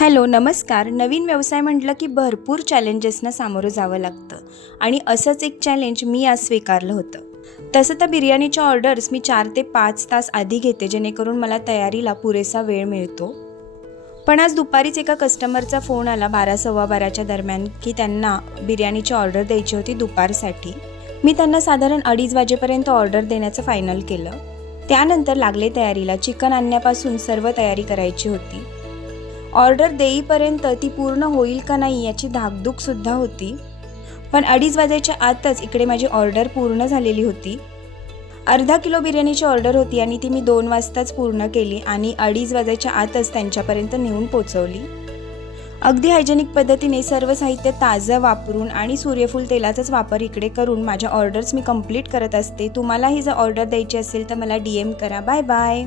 Hello, नमस्कार. नवीन व्यवसाय म्हटलं की भरपूर चॅलेंजेसना सामोरं जावं लागतं आणि असंच एक चॅलेंज मी आज स्वीकारलं होतं. तसं तर बिर्याणीच्या ऑर्डर्स मी 4 ते 5 तास आधी घेते, जेणेकरून मला तयारीला पुरेसा वेळ मिळतो. पण आज दुपारीच एका कस्टमरचा फोन आला 12:15च्या दरम्यान की त्यांना बिर्याणीची ऑर्डर द्यायची होती दुपारसाठी. मी त्यांना साधारण 2:30 वाजेपर्यंत ऑर्डर देण्याचं फायनल केलं. त्यानंतर लागले तयारीला. चिकन आणण्यापासून सर्व तयारी करायची होती. ऑर्डर देईपर्यंत ती पूर्ण होईल का नाही याची धाकधूकसुद्धा होती. पण 2:30 वाजायच्या आतच इकडे माझी ऑर्डर पूर्ण झालेली होती. अर्धा किलो बिर्याणीची ऑर्डर होती आणि ती मी 2 वाजताच पूर्ण केली आणि 2:30 वाजायच्या आतच त्यांच्यापर्यंत नेऊन पोचवली. अगदी हायजेनिक पद्धतीने सर्व साहित्य ताजं वापरून आणि सूर्यफूल तेलाचाच वापर इकडे करून माझ्या ऑर्डर्स मी कंप्लीट करत असते. तुम्हालाही जर ऑर्डर द्यायची असेल तर मला DM करा. Bye bye.